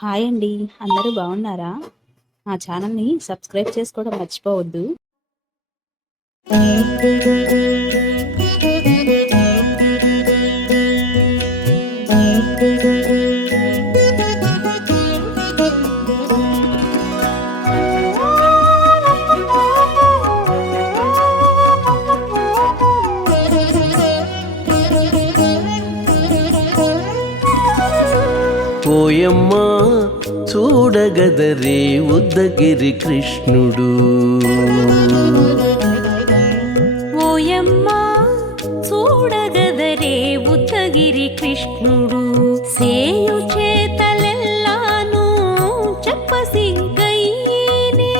Hi అండి. అందరూ బాగున్నారా? మా ఛానల్‌ని సబ్స్క్రైబ్ చేసుకోవడం మర్చిపోవద్దు. ఓయమ్మా చూడగదరే ఉద్దగిరి కృష్ణుడు. ఓయమ్మా చూడగదరే ఉద్దగిరి కృష్ణుడు. సేయు చేతలెల్లాను చెప్పసిగ్గయ్యేనే.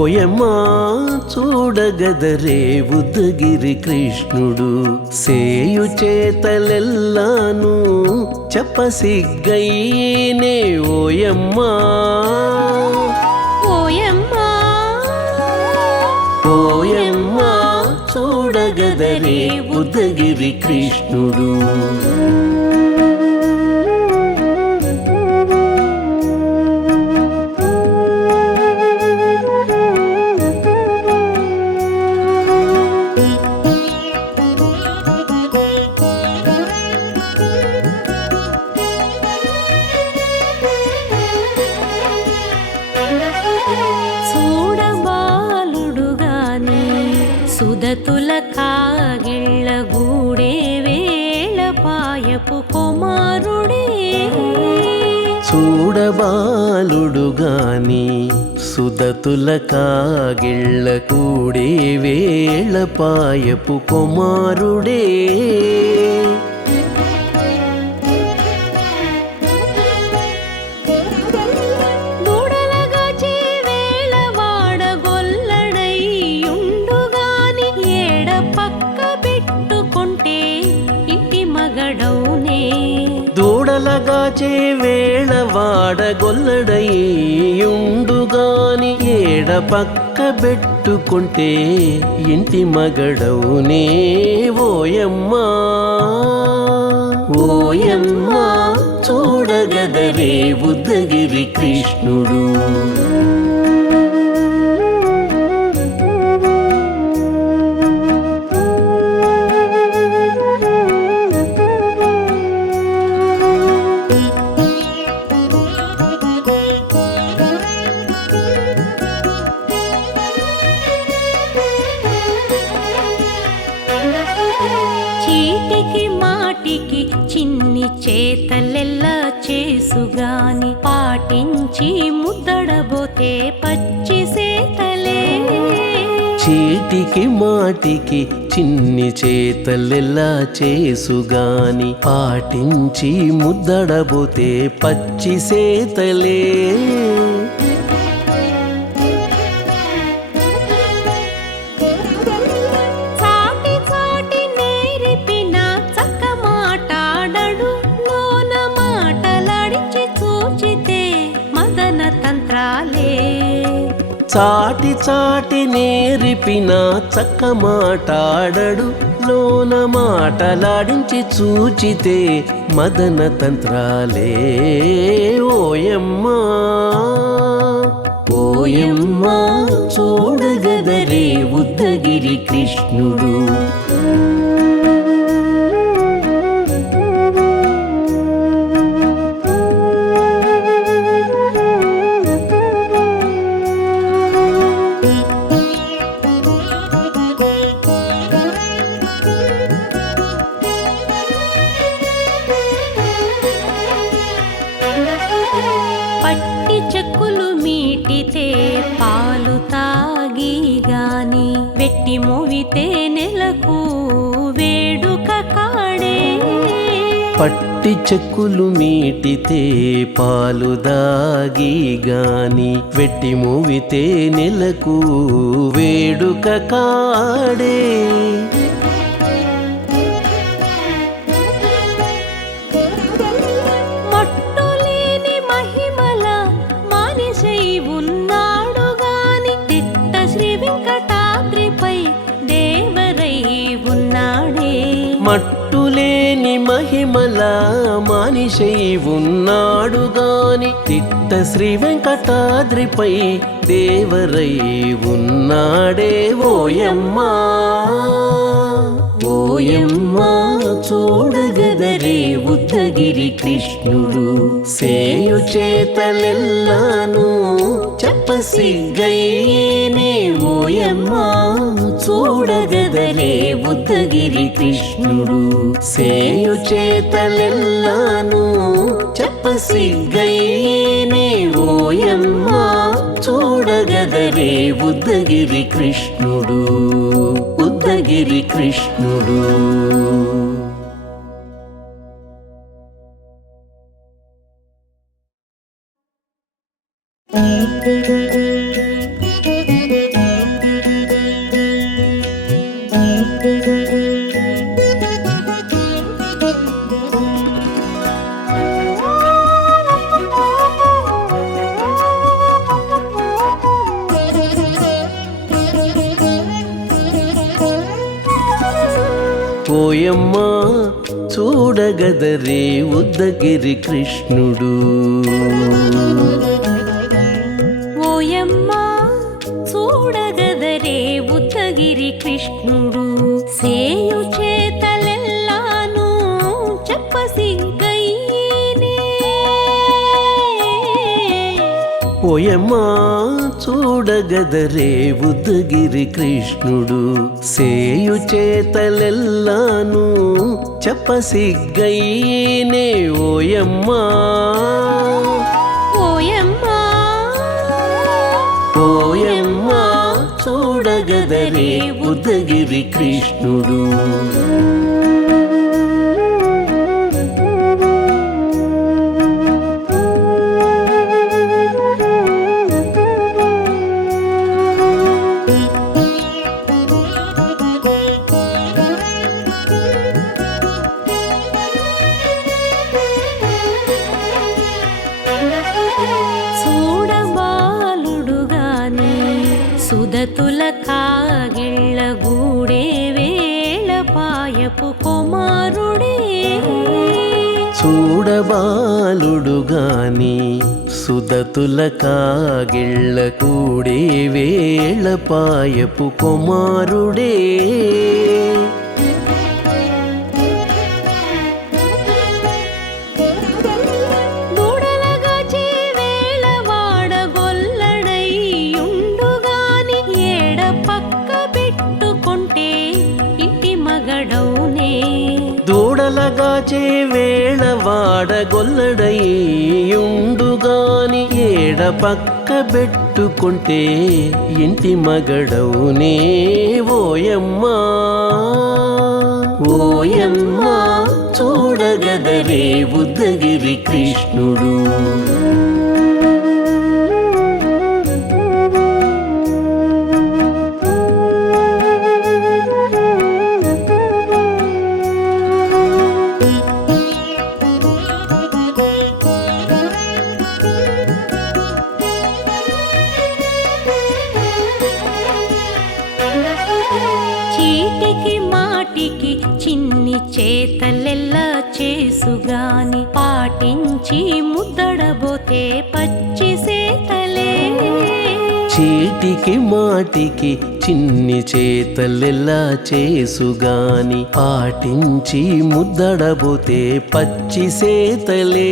ఓయమ్మా చూడగదరే ఉద్దగిరి కృష్ణుడు. సేయు చేతలెల్లాను చెప్పసిగ్గయ్యేనే. ఓయమ్మా ఓయమ్మా ఓయమ్మా చూడగదరే ఉద్దగిరి కృష్ణుడు. చూడబాలుడుగాని సుదతుల కాగిళ్ళ గూడే వేళపాయపు కుమారుడే. చూడబాలుడుగాని సుదతుల కాగిళ్ళ కూడే వేళపాయపు కుమారుడే. దూడలగాచే వేళవాడ గొల్లడైయుండుగాని ఏడ పక్క పెట్టుకుంటే ఇంటి మగడౌనే. దూడలగాచే వేళవాడ గొల్లడయ్యుండుగాని ఏడ పక్క పెట్టుకుంటే ఇంటి మగడవునే. ఓయమ్మా ఓయమ్మా చూడగదరే ఉద్దగిరి కృష్ణుడు. చీటికి మాటికి చిన్ని చేతలెల్లా చేసుగాని పాటించి ముద్దడబోతే పచ్చి సేతలే. చీటికి మాటికి చిన్ని చేతలెల్లా చేసుగాని పాటించి ముద్దడబోతే పచ్చి సేతలే. చాటి చాటి నేర్పిన చక్క మాటాడడు లోన మాటలాడించి చూచితే మదన తంత్రాలే. చాటి చాటి నేర్పిన చక్క మాటాడడు లోన మాటలాడించి చూచితే మదన తంత్రాలే. ఓయమ్మా ఓయమ్మా చూడగదరే ఉద్దగిరి కృష్ణుడు. పట్టి చెక్కులు మీటితే పాలు తాగి గాని వెట్టి మోవితే నెలకు వేడుక కాడే. పట్టి చెక్కులు మీటితే పాలు దాగి గాని వెట్టి మూవితే నెలకు వేడుక కాడే. మట్టులేని మహిమల మానిసై ఉన్నాడు గాని తిట్ట శ్రీ వెంకటాద్రిపై దేవరై ఉన్నాడే. మట్టులేని మహిమల మానిషై ఉన్నాడు గాని తిట్ట శ్రీ వెంకటాద్రిపై దేవరై ఉన్నాడే ఓయమ్మా ఓయమ్మా చూడగదరే ఉద్దగిరి కృష్ణుడు సేయు చేతలెల్లాను చెప్పసిగ్గయ్యేనే ఓయమ్మా చూడగదరే ఉద్దగిరి కృష్ణుడు సేయు చేతలెల్లాను చెప్పసిగ్గయ్యేనే ఓయమ్మా చూడగదరే ఉద్దగిరి కృష్ణుడు ఉద్దగిరి కృష్ణుడు. ఓయమ్మా చూడగదరే ఉద్దగిరి కృష్ణుడు ఓయమ్మా చూడగదరే ఉద్దగిరి కృష్ణుడు సేయు చేతలెల్లాను చెప్పసిగ్గయ్యేనే ఓయమ్మా చూడగదరే ఉద్దగిరి కృష్ణుడు సేయు చేతలెల్లాను చెప్పసిగ్గయ్యేనే ఓయమ్మా ఓయమ్మా ఓయమ్మా చూడగదరే ఉద్దగిరి కృష్ణుడు. సుదతుల కాగిళ్ళ గూడే వేళపాయపు కుమారుడే చూడబాలుడు గాని సుదతుల కాగిళ్ళ కూడే వేళపాయపు కుమారుడే దూడలగాచే వేళ వాడగొల్లడయ్యుండుగాని ఏడ పక్క పెట్టుకుంటే ఇంటి మగడవునే ఓయమ్మా ఓయమ్మా చూడగదరే ఉద్దగిరి కృష్ణుడు. చీటికి మాటికి చిన్ని చేతలెల్లా చేసుగాని పాటించి ముద్దడబోతే పచ్చి సేతలే చీటికి మాటికి చిన్ని చేతలెల్లా చేసుగాని పాటించి ముద్దడబోతే పచ్చి సేతలే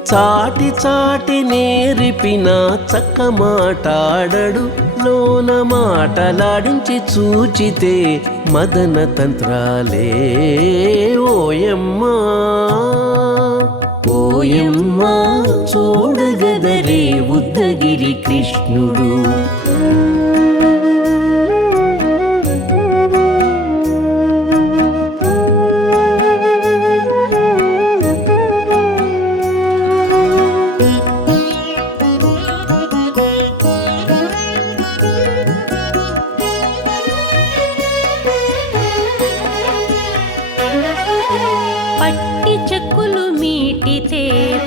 చాటి చాటి నేర్పిన చక్క మాటాడడు లోన మాటలాడించి చూచితే మదన తంత్రాలే ఓయమ్మా ఓయమ్మా చూడగదరే ఉద్దగిరి కృష్ణుడు.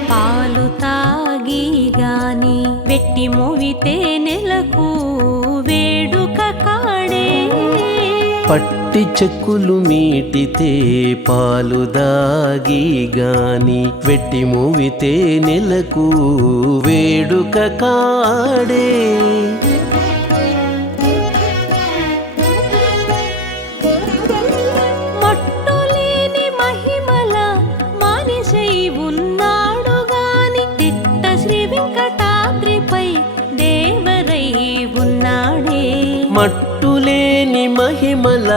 పాలు తాగి గాని వెట్టి మోవితే నెలకు వేడుక కాడే పట్టి చెక్కులు మీటితే పాలు దాగి గాని వెట్టి మూవితే నెలకు వేడుక కాడే మట్టులేని మహిమల మానిషై ఉన్నాడు గాని తిట్ట శ్రీ వెంకటాద్రిపై దేవరై ఉన్నాడే మట్టులేని మహిమల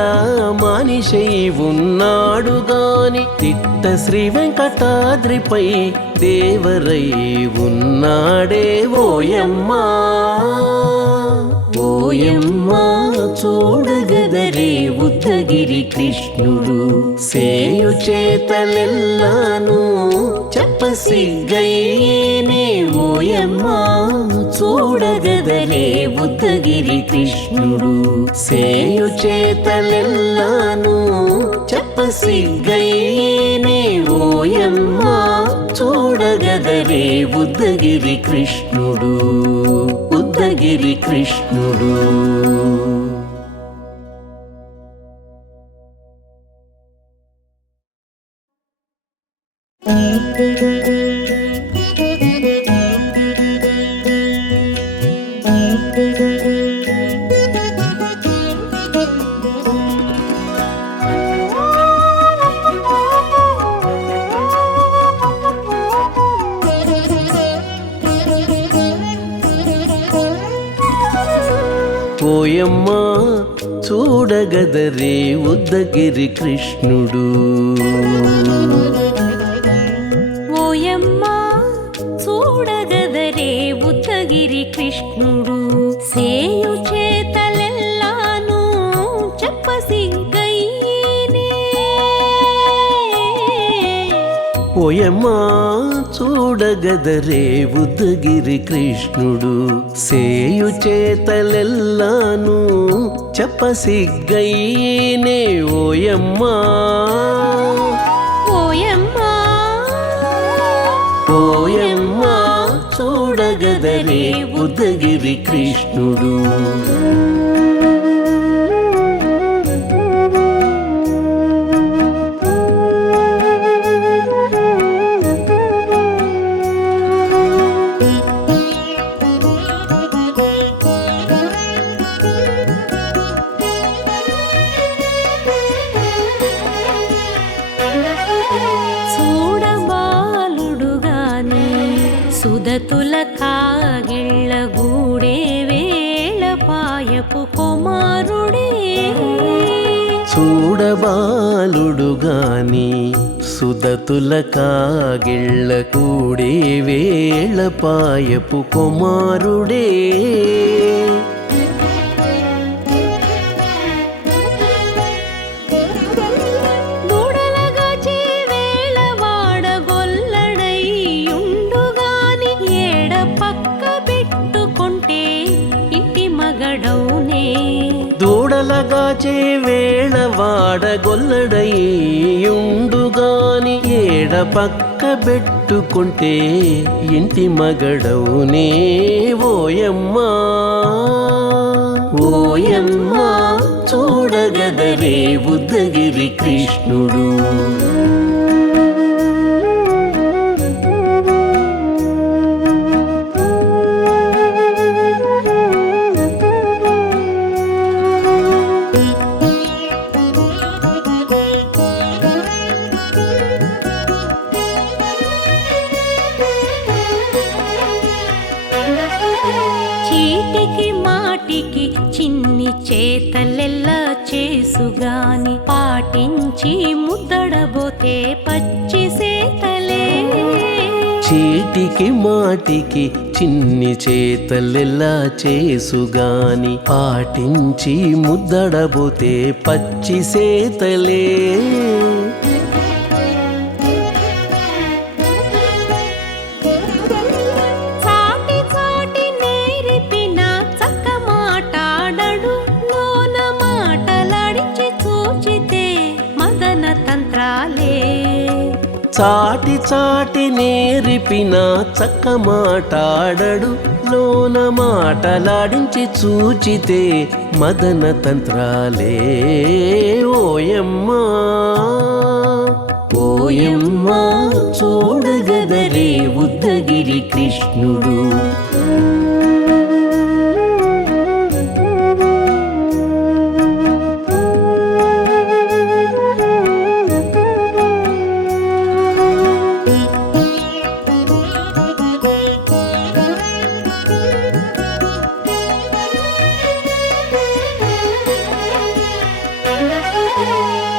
మానిషై ఉన్నాడు గాని తిట్ట శ్రీ వెంకటాద్రిపై దేవరై ఉన్నాడే ఓయమ్మా ఓయమ్మా చూడగదరే ఉద్దగిరి కృష్ణుడు సేయు చేతలెల్లాను చెప్పసిగ్గయ్యేనే ఓయమ్మా చూడగదరే ఉద్దగిరి కృష్ణుడు సేయు చేతలెల్లాను చెప్పసిగ్గయ్యేనే ఓయమ్మా చూడగదరే ఉద్దగిరి కృష్ణుడు ఉద్దగిరి కృష్ణుడు ఓయమ్మా చూడగదరే ఉద్దగిరి కృష్ణుడు ఓయమ్మా చూడగదరే ఉద్దగిరి కృష్ణుడు సేయు చేతలెల్లాను చెప్పసిగ్గయ్యేనే ఓయమ్మా చూడగదరే ఉద్దగిరి కృష్ణుడు సేయు చేతలెల్లాను చెప్పసిగ్గయ్యేనే ఓయమ్మా ఓయమ్మా ఓయమ్మా చూడగదరే ఉద్దగిరి కృష్ణుడు చూడబాలుడు గాని సుదతుల కాగిళ్ళ గూడే వేళ పాయపు కుమారుడే చూడబాలుడు గాని సుదతుల కాగిళ్ళ కూడే వేళ పాయపు కుమారుడే దూడలగాచే వేళ వాడగొల్లడైయుండుగాని ఏడ పక్క పెట్టుకుంటే ఇంటి మగడౌనే దూడలగాచే వేళ వాడగొల్లడయ్యుండుగాని ఏడ పక్క పెట్టుకుంటే ఇంటి మగడవునే ఓయమ్మా ఓయమ్మా చూడగదరే ఉద్దగిరి కృష్ణుడు చీటికి మాటికి చిన్ని చేతలెల్లా చేసుగాని పాటించి ముద్దడబోతే పచ్చి సేతలే చీటికి మాటికి చిన్ని చేతలెలా చేసుగాని పాటించి ముద్దడబోతే పచ్చి సేతలే చాటి చాటి నేర్పిన చక్క మాటాడడు లోన మాటలాడించి చూచితే మదన తంత్రాలే చాటి చాటి నేర్పిన చక్క మాటాడడు లోన మాటలాడించి చూచితే మదన తంత్రాలే ఓయమ్మా ఓయమ్మా చూడగదరే ఉద్దగిరి కృష్ణుడు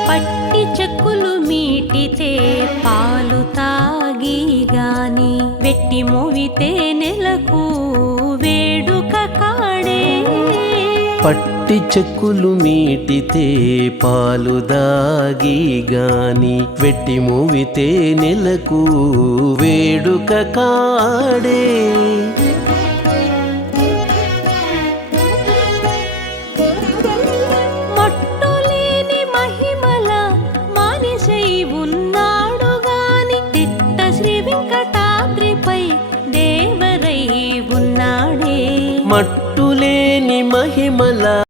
పట్టి చెక్కులు మీటితే పాలు తాగి గాని వెట్టి మోవితే నెలకు వేడుక కాడే పట్టి చెక్కులు మీటితే పాలు దాగి గాని వెట్టి మూవితే నెలకు వేడుక కాడే మట్టులేని మహిమల మానిసై ఉన్నాడు గాని తిట్ట శ్రీ వెంకటాద్రిపై దేవరై ఉన్నాడే మట్టులేని మహిమల